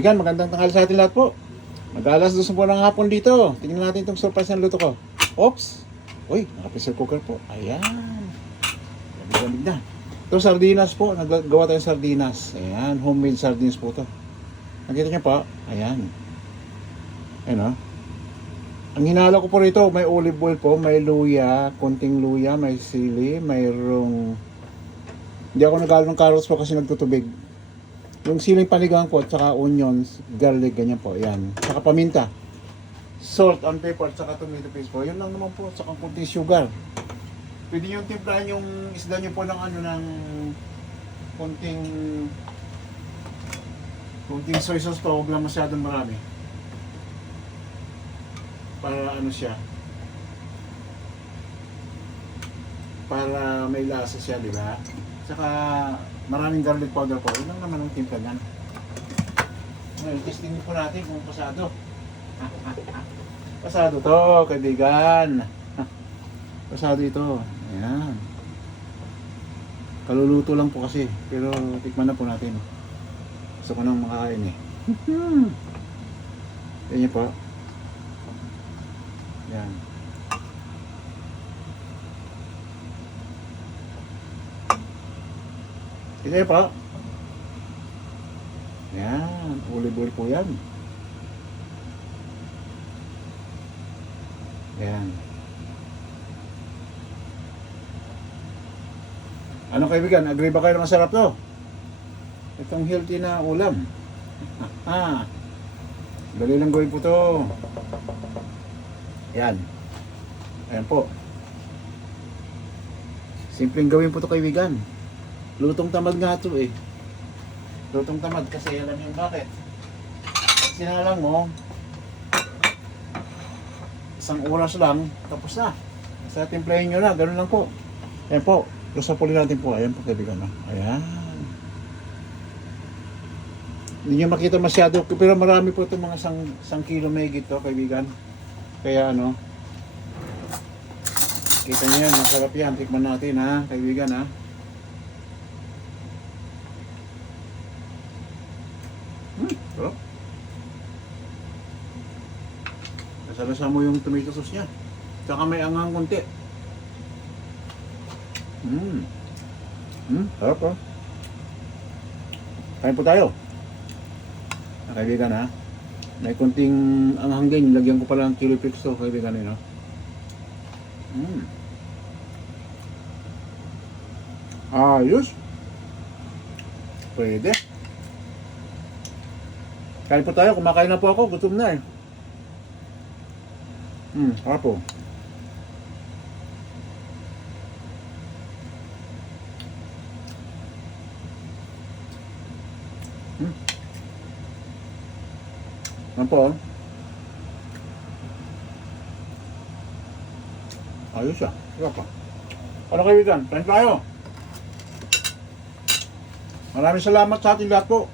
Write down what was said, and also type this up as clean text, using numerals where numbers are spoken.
Yan, magandang tanghali sa atin lahat po. Mag-alas 2 po ng hapon dito. Tingnan natin itong surprise na luto ko. Oops! Uy, naka-pressure cooker po. Ayan. Lamig na. Ito sardinas po. Naggawa tayong sardinas. Ayan, homemade sardines po ito. Nakita niyo po? Ayan. Ayan o. Ang hinalo ko po rito, may olive oil po, may luya, konting luya, may sili, mayroong... Hindi ako nagalo ng carrots po kasi nagtutubig. Yung siling panigang po, tsaka onions, garlic, ganyan po, yan. Tsaka paminta. Salt and pepper, tsaka tomato paste po. Yun lang naman po, tsaka konting sugar. Pwede nyo timplahan yung isda nyo po ng ano, ng konting soy sauce po, huwag lang masyadong marami. Para ano siya, para may lasa siya, di ba? Tsaka maraming garlic powder po. Yun lang naman ang timpla niyan. Ngayon, testing po natin kung pasado. Pasado to, kaibigan. Pasado ito. Ayan. Kaluluto lang po kasi. Pero tikman na po natin. Gusto ko nang makain eh. Yan po. Yan. Ito yun po. Yan. Olive oil po yan. Yan. Ano kaibigan? Agree ba kayo na masarap to? Itong healthy na ulam. Dali lang gawin po to. Yan. Ayan po. Simpleng gawin po to kaibigan. Lutong tamad nga ito eh. Lutong tamad kasi alam niyo bakit. Sinalang mo, isang oras lang, tapos na. Sa timplahin nyo na, ganun lang po. Ayan po, lusapulin natin po. Ayan po kaibigan. Ayan. Hindi nyo makita masyado, pero marami po itong mga isang kilo may gito kaibigan. Kaya ano, kita nyo yan, masarap yan. Tikman natin ha, kaibigan ha. Sarap. Nasalasa mo yung tomato sauce niya. Tsaka may angang konti. Sarap ha. Kain po tayo. Kaibigan ha. May konting anghang din. Lagyan ko pala ng chili flakes to kaibigan eh no. Ayos. Pwede. Kain po tayo, kumakain na po ako, gutom na eh. Sarap po. Ano po? Ayos ah, sarap po. Ano kaibigan, kain tayo. Maraming salamat sa ating lahat po.